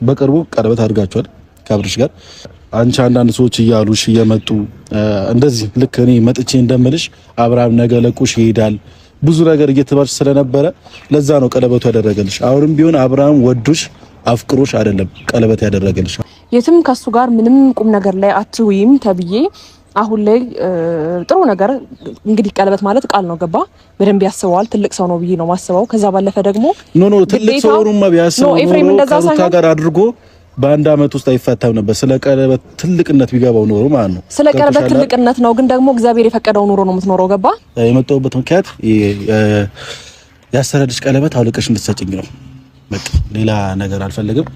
በቅርቡ ቀለበት አድርጋችኋል ከአብርሽ ጋር። አንቺ አንዳንድ ሰዎች እያሉሽ እየመጡ እንደዚህ ልክ እኔ መጥቼ እንደምልሽ አብርሃም ነገ ለቁሽ ይሄዳል ብዙ ነገር እየተባልሽ ስለነበረ ለዛ ነው ቀለበቱ ያደረገልሽ። አሁንም ቢሆን አብርሃም ወዶሽ አፍቅሮሽ አይደለም ቀለበት ያደረገልሽ። የትም ከሱ ጋር ምንም ቁም ነገር ላይ አትውይም ተብዬ አሁን ላይ ጥሩ ነገር እንግዲህ ቀለበት ማለት ቃል ነው ገባ በደንብ ያስበዋል ትልቅ ሰው ነው ብዬ ነው ማስበው። ከዛ ባለፈ ደግሞ ኖ ትልቅ ሰው ነው ቢያስበው ኤፍሬም እንደዛ ሳይሆን ጋር አድርጎ በአንድ አመት ውስጥ አይፈታም ነበር። ስለ ቀለበት ትልቅነት ቢገባው ኖሮ ማለት ነው። ስለ ቀለበት ትልቅነት ነው ግን ደግሞ እግዚአብሔር የፈቀደው ኑሮ ነው የምትኖረው ገባ። የመጣሁበት ምክንያት ያሰረልሽ ቀለበት አውልቀሽ እንድትሰጪኝ ነው። በቃ ሌላ ነገር አልፈልግም።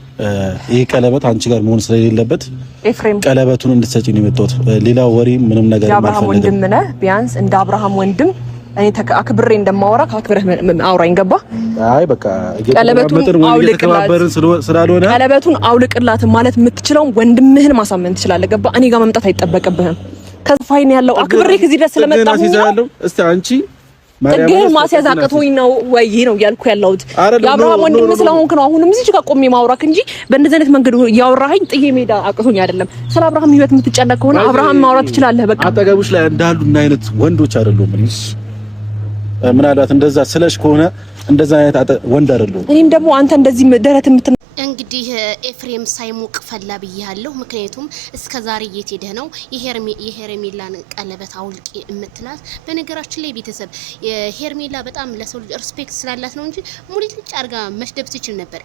ይሄ ቀለበት አንቺ ጋር መሆን ስለሌለበት ኤፍሬም ቀለበቱን እንድትሰጪኝ ነው የመጣሁት። ሌላ ወሬ ምንም ነገር አልፈልግም። አብርሃም ወንድም ነህ ቢያንስ እንደ አብርሃም ወንድም እኔ አክብሬ እንደማወራ አክብረህ አውራኝ ገባ። አይ በቃ ቀለበቱን አውልቅላት ስላልሆነ ቀለበቱን አውልቅላት ማለት የምትችለው ወንድምህን ማሳመን ትችላለህ ገባ። እኔ ጋር መምጣት አይጠበቅብህም። ከፋይን ያለው አክብሬ ከዚህ ድረስ ስለመጣሁ ነው። እስቲ አንቺ ግን ማስያዝ አቅቶኝ ነው ወይ ነው ያልኩ ያለሁት የአብርሃም ወንድም ስለሆንክ ነው። አሁንም እዚህ ጋር ቆሜ ማውራክ እንጂ በእንደዚህ አይነት መንገድ ያወራኸኝ ጥዬ ሜዳ አቅቶኝ አይደለም። ስለ አብርሃም ህይወት የምትጨነቅ ከሆነ አብርሃም ማውራት ትችላለህ። በቃ አጠገቡሽ ላይ እንዳሉ እና አይነት ወንዶች አይደሉም። ምናልባት እንደዛ ስለሽ ከሆነ እንደዛ አይነት ወንድ አይደሉም። እኔም ደግሞ አንተ እንደዚህ ደረት እንግዲህ ኤፍሬም ሳይሞቅ ፈላ ብያለሁ። ምክንያቱም እስከዛሬ የት ሄደ ነው የሄርሜላን ቀለበት አውልቂ እምትላት። በነገራችን ላይ ቤተሰብ ሄርሜላ በጣም ለሰው ልጅ ሪስፔክት ስላላት ነው እንጂ ሙሊት ልጅ አርጋ መሽደብ ትችል ነበር።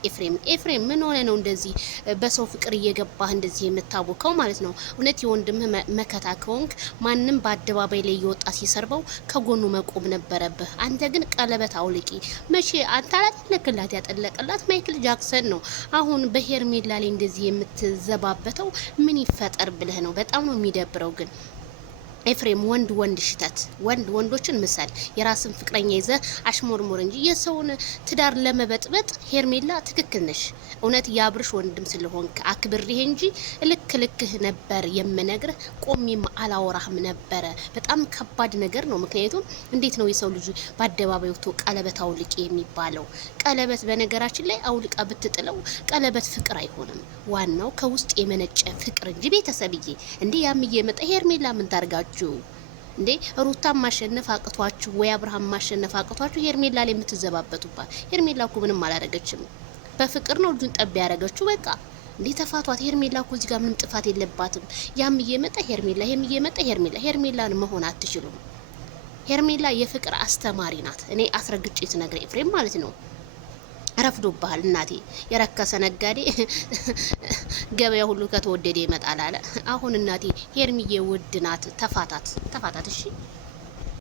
ኤፍሬም ምን ሆነ ነው እንደዚህ በሰው ፍቅር እየገባህ እንደዚህ የምታወቀው ማለት ነው? እውነት የወንድምህ መከታ ከሆንክ ማንም በአደባባይ ላይ እየወጣ ሲሰርበው ከጎኑ መቆም ነበረብህ። አንተ ግን ቀለበት አውልቂ መቼ አንተ አላጠለቅላት ያጠለቀላት ማይክል ጃክሰን ነው። አሁን በሄርሜላ ላይ እንደዚህ የምትዘባበተው ምን ይፈጠር ብለህ ነው? በጣም ነው የሚደብረው ግን ኤፍሬም ወንድ ሽተት ወንዶችን ምሳል የራስን ፍቅረኛ ይዘ አሽሞርሞር እንጂ የሰውን ትዳር ለመበጥበጥ ሄርሜላ ትክክል ነሽ። እውነት ያብርሽ ወንድም ስለሆንክ አክብሬህ እንጂ ልክ ነበር የምነግርህ። ቆሜም አላወራህም ነበረ። በጣም ከባድ ነገር ነው። ምክንያቱም እንዴት ነው የሰው ልጅ በአደባባይ ወጥቶ ቀለበት አውልቂ የሚባለው? ቀለበት በነገራችን ላይ አውልቃ ብትጥለው ቀለበት ፍቅር አይሆንም። ዋናው ከውስጥ የመነጨ ፍቅር እንጂ ቤተሰብዬ እንዴ ያምዬ መጣ ሄርሜላ ምን ታርጋችሁ እንዴ? ሩታ ማሸነፍ አቅቷችሁ ወይ አብርሃም ማሸነፍ አቅቷችሁ ሄርሜላ ላይ የምትዘባበቱባት? ሄርሜላ እኮ ምንም አላደረገችም። በፍቅር ነው ልጁን ጠብ ያደረገችው። በቃ እንዴ ተፋቷት። ሄርሜላ እኮ እዚህ ጋር ምንም ጥፋት የለባትም። ያም እየመጣ ሄርሜላ ሄርሜላን መሆን አትችሉም። ሄርሜላ የፍቅር አስተማሪ ናት። እኔ አስረግጬ ስነግር ኤፍሬም ማለት ነው። ረፍዶብሃል እናቴ። የረከሰ ነጋዴ ገበያ ሁሉ ከተወደደ ይመጣል አለ። አሁን እናቴ ሄርሚዬ ውድ ናት። ተፋታት እሺ።